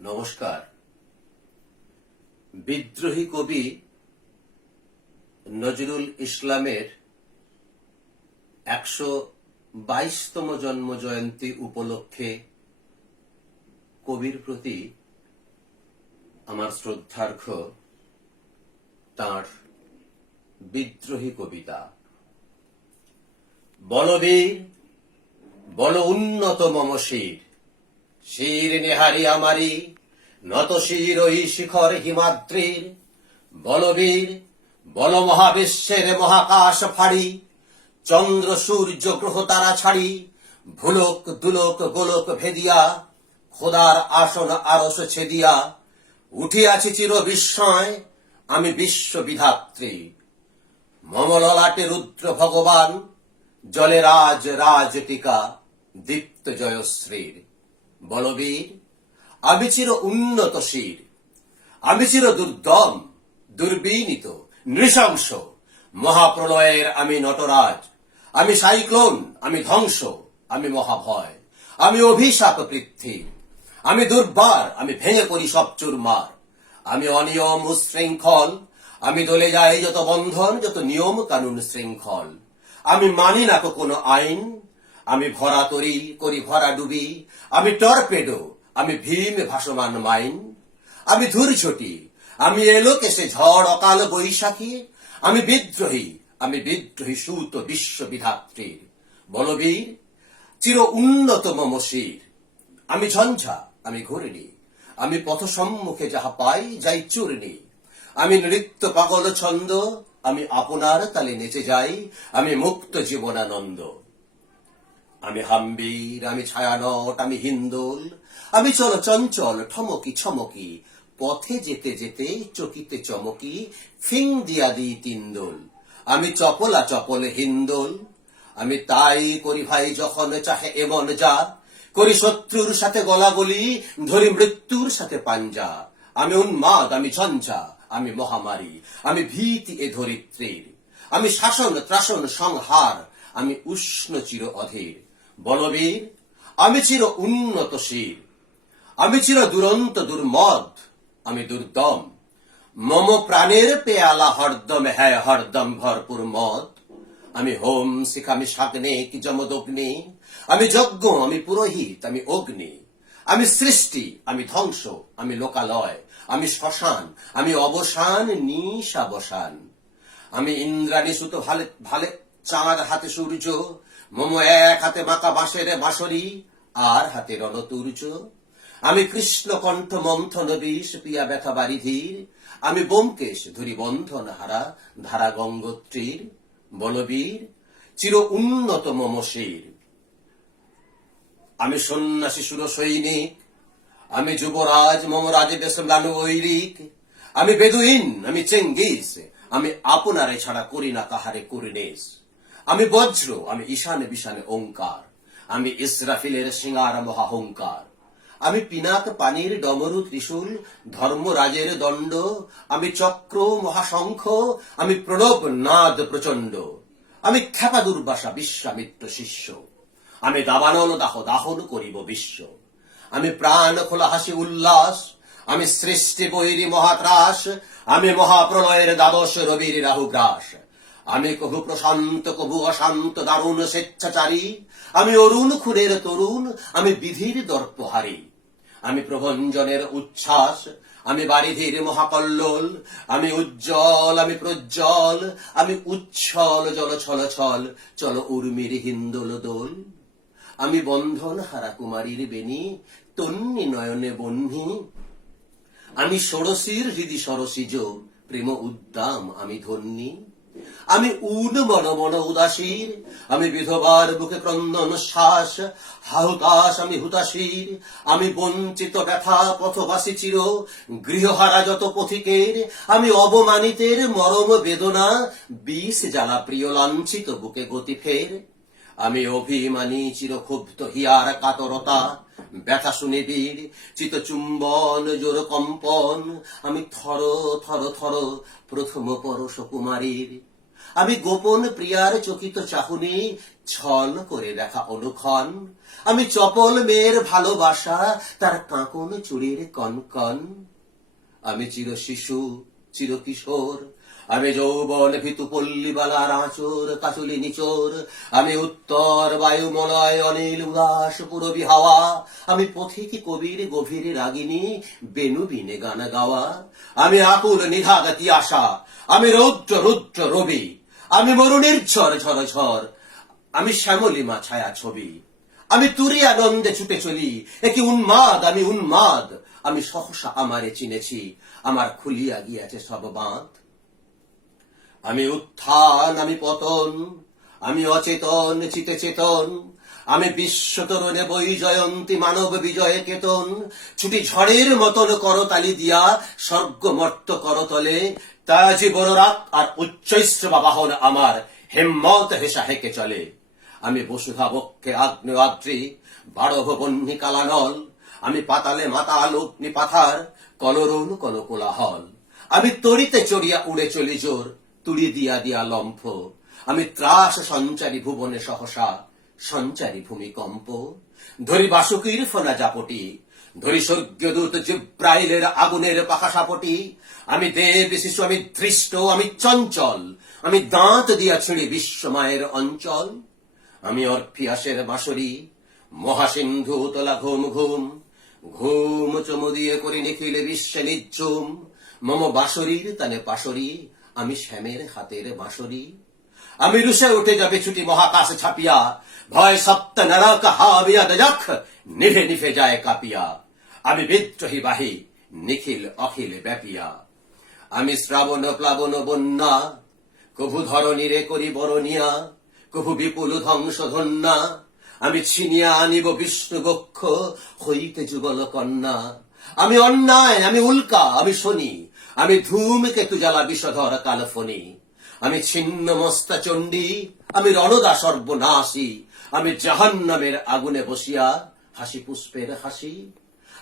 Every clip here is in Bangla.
নমস্কার। বিদ্রোহী কবি নজরুল ইসলামের ১২২তম জন্ম জয়ন্তী উপলক্ষে কবির প্রতি আমার শ্রদ্ধার্ঘ্য তাঁর বিদ্রোহী কবিতা। বলবীর বল উন্নত মম শির, শির নেহারি আমারি নত শির ওই শিখর হিমাদ্রির। বলবীর বল মহাবিশ্বের মহাকাশ ফাড়ি, চন্দ্র সূর্য গ্রহ তারা ছাড়ি, ভুলোক দুলোক গোলক ভেদিয়া, খোদার আসন আরশ ছেদিয়া, উঠিয়াছি চির বিস্ময় আমি বিশ্ব বিধাত্রী। মম ললাটে রুদ্র ভগবান, জলে রাজ রাজ টিকা দীপ্ত জয়শ্রীর। বলবীর আমি চির উন্নত শির, আমি চির দুর্দম দুর্বিনীত নৃশংস, মহাপ্রলয়ের আমি নটরাজ, আমি সাইক্লোন, আমি ধ্বংস, আমি মহাভয়, আমি অভিশাপ পৃথ্বীর, আমি দুর্বার, আমি ভেঙে পড়ি সব চুরমার, আমি অনিয়ম উশৃঙ্খল, আমি দলে যাই যত বন্ধন, যত নিয়ম কানুন শৃঙ্খল। আমি মানি না কোনো আইন, আমি ভরা তরি করি ভরা ডুবি, আমি টর্পেডো, আমি ভীম ভাসমান মাইন, আমি ধূর্ঝটি, আমি এলো কেসে ঝড় অকাল বৈশাখী, আমি বিদ্রোহী সুত বিশ্ববিধাত্রীর। বলবীর চির উন্নত মম শির, আমি ঝঞ্ঝা, আমি ঘূর্ণি, আমি পথ সম্মুখে যাহা পাই যাই চূর্ণি, আমি নৃত্য পাগল ছন্দ, আমি আপনার তালে নেচে যাই, আমি মুক্ত জীবনানন্দ। আমি হাম্বির, আমি ছায়ানট, আমি হিন্দোল, আমি চল চঞ্চল ঠমকি ছমকি, পথে যেতে যেতে চকিতে চমকি, ফিং দিয়া দিই তিনদোল। আমি চপলা চপল হিন্দোল, আমি তাই করি ভাই যখন চাহে এমন যা, করি শত্রুর সাথে গলাগলি, ধরি মৃত্যুর সাথে পাঞ্জা। আমি উন্মাদ, আমি ঝঞ্ঝা, আমি মহামারী, আমি ভীতি এ ধরিত্রীর, আমি শাসন ত্রাসন সংহার, আমি উষ্ণ চির অধীর। বলবীর আমি চির উন্নত শির, আমি চির দুরন্ত দুর্মদ, আমি দুর্দম, মম প্রাণের পেয়ালা হরদম হ্যায় হরদম ভরপুর মদ। আমি হোম শিখ, আমি সাগ্নিক যমদগ্নি, আমি যজ্ঞ, আমি পুরোহিত, আমি অগ্নি, আমি সৃষ্টি, আমি ধ্বংস, আমি লোকালয়, আমি শ্মশান, আমি অবসান নিশাবসান। আমি ইন্দ্রাণী সুত ভালে ভালে চাঁদ হাতে সূর্য, মম এক হাতে মাকা বাঁশের বাঁশরি, আর হাতে রণতুর্য। আমি কৃষ্ণ কণ্ঠ মন্থন বিষ পিয়া ব্যথা বারিধির, আমি ব্যোমকেশ ধরি বন্ধন হারা ধারা গঙ্গোত্রীর। বলবীর চির উন্নত মম শির, আমি সন্ন্যাসী সুর সৈনিক, আমি যুবরাজ মম রাজে বেশ ম্লানু ঐরিক, আমি বেদুইন, আমি চেঙ্গিস, আমি আপনারে ছাড়া করি না কাহারে কুর্নিশ। আমি বজ্র, আমি ঈশানে বিশানে ওঙ্কার, আমি ইসরাফিলের সিঙ্গার মহাহংকার, আমি পিনাক পানির ডমরু ত্রিশূল ধর্মরাজের দণ্ড, আমি চক্র মহাশঙ্খ, আমি প্রণব নাদ প্রচণ্ড, আমি খ্যাপা দুর্বাসা বিশ্বামিত্র শিষ্য, আমি দাবানল দাহ দাহন করিব বিশ্ব। আমি প্রাণ খোলা হাসি উল্লাস, আমি সৃষ্টি বৈরী মহাত্রাস, আমি মহাপ্রলয়ের দ্বাদশ রবির রাহুগ্রাস। আমি কভু প্রশান্ত কভু অশান্ত দারুণ স্বেচ্ছাচারী, আমি অরুণ খুরের তরুণ, আমি বিধির দর্পহারী। আমি প্রভঞ্জনের উচ্ছ্বাস, আমি বারিধির মহাকল্লোল, আমি উজ্জ্বল, আমি প্রজ্জ্বল, আমি উচ্ছল জল ছল ছল, চল উর্মির হিন্দোল দোল। আমি বন্ধন হারা কুমারীর বেণী, তন্নি নয়নে বহ্নি, আমি ষোড়শীর হৃদি সরসিজ, প্রেম উদ্দাম আমি ধন্যী। আমি উন মন মন উদাসীর, আমি বিধবার বুকে ক্রন্দন শ্বাস, হাহুতাশ আমি হুতাশীর, আমি বঞ্চিত ব্যথা পথবাসী চির গৃহহারা যত পথিকের, আমি অবমানিতের মরম বেদনা, বিষ জ্বালা প্রিয় লাঞ্ছিত বুকে গতি ফের। আমি অভিমানী চিরক্ষুব্ধ হিয়ার কাতরতা, ব্যথা শুনে বীর চিত চুম্বন জোর কম্পন, আমি থর থর থর প্রথম পরশ কুমারীর। আমি গোপন প্রিয়ার চকিত চাহুনি, ছল করে দেখা অনুক্ষণ। আমি চপল মেয়ের ভালোবাসা, তার কাঁকন চুড়ির কনকন। আমি চির শিশু, চির কিশোর, আমি যৌবন ভীতু পল্লীবালার আঁচর কাচুলি নিচোর। আমি উত্তর বায়ুমলয় অনিল উদাস পুরবী হাওয়া। আমি পথিক কবির গভীর রাগিনী, বেনু বিনে গান গাওয়া। আমি আকুল নিধাগতি আশা, আমি রৌদ্র রুদ্র রবি। আমি মরুণের ঝড় ঝড় ঝড়, আমি শ্যামলিমা ছায়া ছবি। আমি তুরি আনন্দে ছুটে চলি, একি উন্মাদ আমি উন্মাদ। আমি সহসা আমারে চিনেছি, আমার খুলিয়া গিয়াছে সব বাঁধ। আমি উত্থান আমি পতন, আমি অচেতন চিতে চেতন। আমি বিশ্ব তরুণে বই জয়ন্তী মানব বিজয় কেতন। ছুটি ঝড়ের মতন করতালি দিয়া স্বর্গ মর্ত করতলে। তাজি বড় রাত আর উচ্চৈশ্রবা বাহন আমার, হেম্মত হেসা হেঁকে চলে। আমি বসুধা বক্ষে আগ্নেয় আদ্রি, বাড়ভ বহ্নি কালানল। আমি পাতালে মাতাল অগ্নি পাথার, কলরুণ কল কোলাহল। আমি তড়িতে চড়িয়া উড়ে চলি জোর, তুড়ি দিয়া দিয়া লম্ফ। আমি ত্রাস সঞ্চারী ভুবনে সহসা, সঞ্চারী ভূমিকম্প। ধরি বাসুকীর ফোনা জাপটি, ধরি স্বর্গদূত জিব্রাইলের আগুনের পাখা সাপটি। আমি দেব শিশু, আমি দৃষ্ট, আমি চঞ্চল। আমি দাঁত দিয়া ছিঁড়ি বিশ্বমায়ের অঞ্চল। আমি অর্ফিয়াসের বাঁশরি, মহাসিন্ধু তোলা ঘুম ঘুম। ঘুম চমু দিয়ে করি নিখিলে বিশ্বে নিঝুম। মম বাঁশরীর তানে পাশরি, আমি শ্যামের হাতের বাঁশরি। আমি রুষে উঠে যাবে ছুটি মহাকাশ ছাপিয়া, ভয় সপ্ত নরক হাবিয়া দজখ, নিভে নিভে যায় কাঁপিয়া। আমি বিদ্রোহী বাহি, নিখিল অখিল ব্যাপিয়া। আমি শ্রাবণ প্লাবন বন্যা, কভু ধরণীরে করি বরণিয়া, কভু বিপুল ধ্বংস ধন্যা। আমি ছিনিয়া আনিব বিষ্ণু বক্ষ হইতে যুগল কন্যা। আমি অন্যায়, আমি উল্কা, আমি শনি, আমি ধূমকেতু জ্বালা বিষধর কালফনি। আমি ছিন্ন মস্তা চণ্ডী, আমি রণদা সর্বনাশী। আমি জাহান্নামের আগুনে বসিয়া হাসি পুষ্পের হাসি।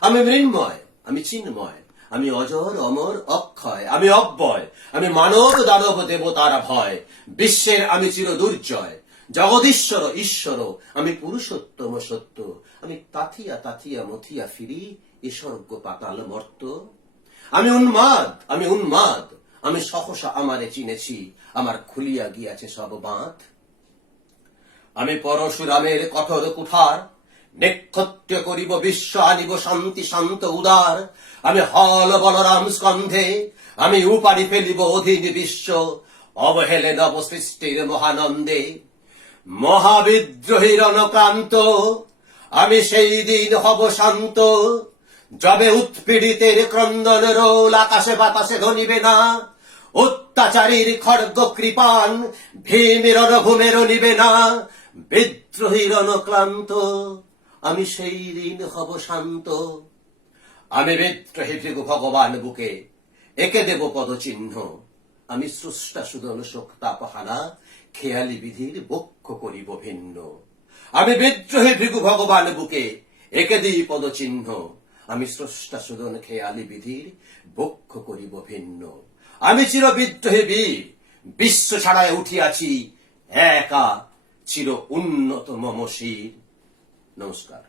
আমি মৃন্ময়, আমি চিন্ময়, আমি অজর অমর অক্ষয়, আমি অব্যয়। আমি মানব দানব দেবতার ভয়, বিশ্বের আমি চির দুর্জয়। জগদীশ্বর ঈশ্বর, আমি পুরুষোত্তম সত্য। আমি তাথিয়া তাথিয়া মথিয়া ফিরি, এ স্বর্গ পাতাল মর্ত। আমি উন্মাদ, আমি উন্মাদ, আমি সহসা আমারে চিনেছি, আমার খুলিয়া গিয়াছে সব বাঁধ। আমি পরশুরামের কঠোর কুঠার, নেক্ষত্র করিব বিশ্ব আনিব শান্তি শান্ত উদার। আমি হল বলরাম স্কন্ধে, আমি উপাড়ি ফেলিব অধীন বিশ্ব, অবহেলে নব সৃষ্টির মহানন্দে। মহাবিদ্রোহীর অনক্রান্ত, আমি সেই দিন হব শান্ত, যবে উৎপীড়িতের ক্রন্দন রোল আকাশে বাতাসে ধ্বনিবে না। অত্যাচারীর খড়গ কৃপান, ভীমের রণভূমের নিবে না। বিদ্রোহীর অনক্লান্ত, আমি সেই দিন হব শান্ত। আমি বিদ্রোহী ভৃগু ভগবান বুকে, একে দেব পদচিহ্ন। আমি স্রষ্টা সুদন শোকতাপহানা, খেয়ালি বিধির বক্ষ করিব ভিন্ন। আমি বিদ্রোহী ভৃগু ভগবান বুকে, একে দিই পদচিহ্ন। আমি স্রষ্টা সুদন খেয়ালি বিধির বক্ষ করিব ভিন্ন। আমি চির বিদ্রোহী বীর, বিশ্ব ছাড়ায় উঠিয়াছি একা, চির উন্নত মম শির। নমস্কার।